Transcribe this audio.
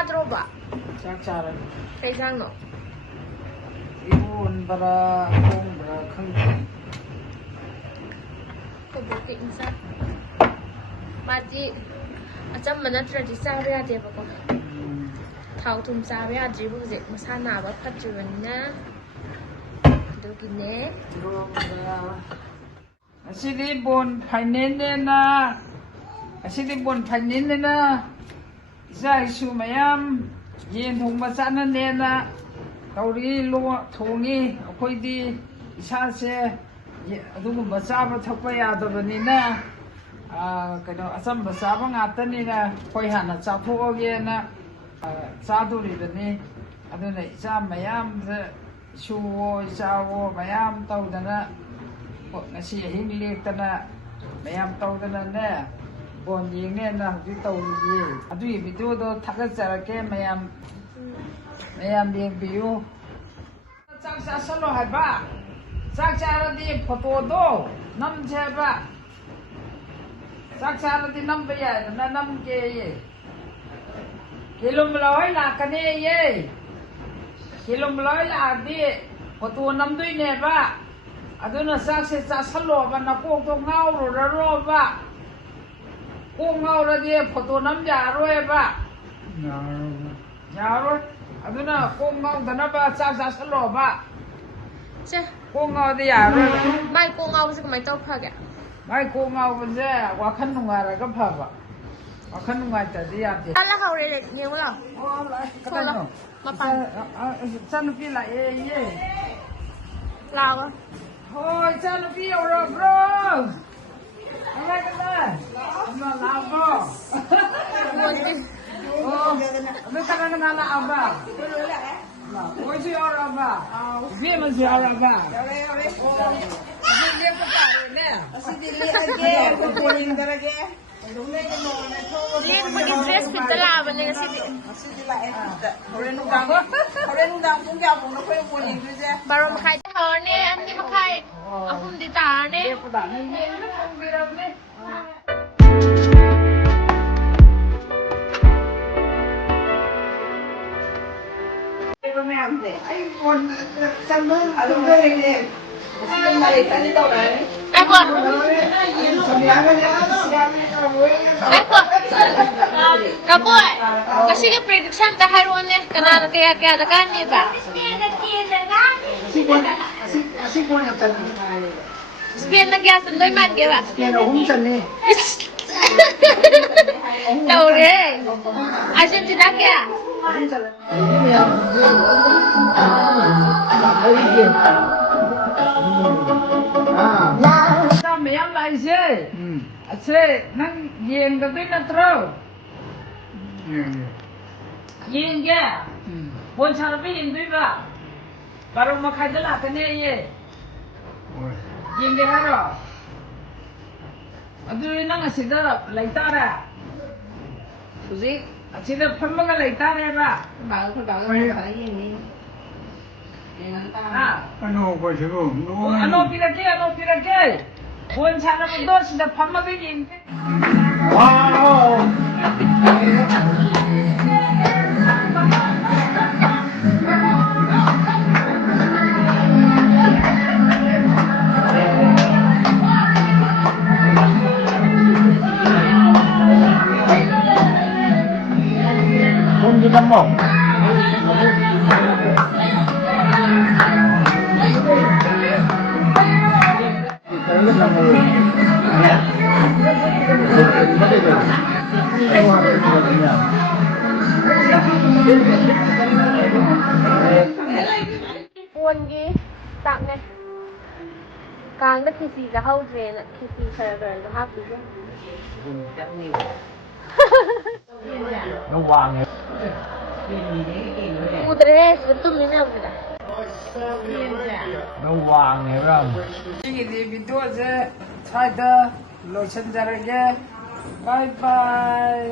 चाद्रोबा चारा कई सांगनो इवन बरा कोंग बरा खंगे खैबोकी इंसान मादी अचम नत्रदि चाबा यादेबको थाव थुम चाबा याद्रिबो हजिक मसा नाबा फट्रिबनिना दुगिने असिदि बोन फाइनेन्सनेना असिदि बोन फाइनेन्सनेना इसा इशु मयाम येन थोंबा चाननेना तौरी लो थोंगी अखोइदि इसासे अदुगुम्बा चाबा थक्पा यादबनिना कनो अचम्बा चाबा ngaतनिना खोइ हाना चाथोगेना चादोरिबनि अदुना इसा मयाम सुवो इसावो मयाम तौदना ngasi ahing lektana mayam tawdana ne bon yengne na hujik tawri adui video do thagajarake mayam yengbiyu chak sa salo haiba chak charadi photo do nam jeba chak charadi nam baya na nam ke ye kilom loi la kane ye kilom loi la di photo nam dui ne ba aduna sakse chasalo ba na ko to ngau ro ba ko ngau ra de photo nam ja ro ba ya ro aduna ko ngau dana ba chasalo ba che ko ngau de ya ro mai ko ngau se kamai taw pha ga mai ko ngau ba je wakhan nungara ga pha ba wakhan nungai ta de ya de ala haure ne wala oh la ka no ma pan chan pi la ye lao thôi cha nó kêu rồi bro anh lại cái này nó làm bro nó cái này là apa ôi chị ở đâu ba biết mà chị ở đâu ba dia apa ini Masih dilihat lagi, kumpulin lagi. Dia pakai dress kita lah, balik ke sini. Masih dilihat. Orang undang pun dia pun nak kumpulin tu je. Baru makai tahun ni, nanti makai. Aku di tahun ni. dia apa ini bilang ni Apa macam ni? Ayo pun sama, ada orang ni. Masih mari tadi tahu dah. Apa? Kamu, kasi ka prediction tayo ni kanana kaya kan ni ba? Asik yang tadi Spian na kaya sa loy mat kaya ba? yang umsan ni Tahu ni. Argentina kaya? Mayam lại xe, xe năng giềng đầu tiên là trâu, giềng kia, bốn sao bị giềng tuy ba, baru mau khai là cái này ye, giềng kia hả rồi, aduh năng ở sini lấy ta ra, Suzy, ở sini tumfamga lấy ta ra ba, Baru kalau ini. Ano ba sigo? ano pinake, bốn sao nó đốt sini tumfamga bị giềng, Wow! Kung kita mo. Buồn gì? Tặng này. Càng đất thì cả hậu về nè, thì phải về nó hấp gì chứ. Nó hoàng này. Mudre, betul ni nak bila. Nó hoàng này phải không? cái video sẽ thay đó, lo chân ra cái, bye bye.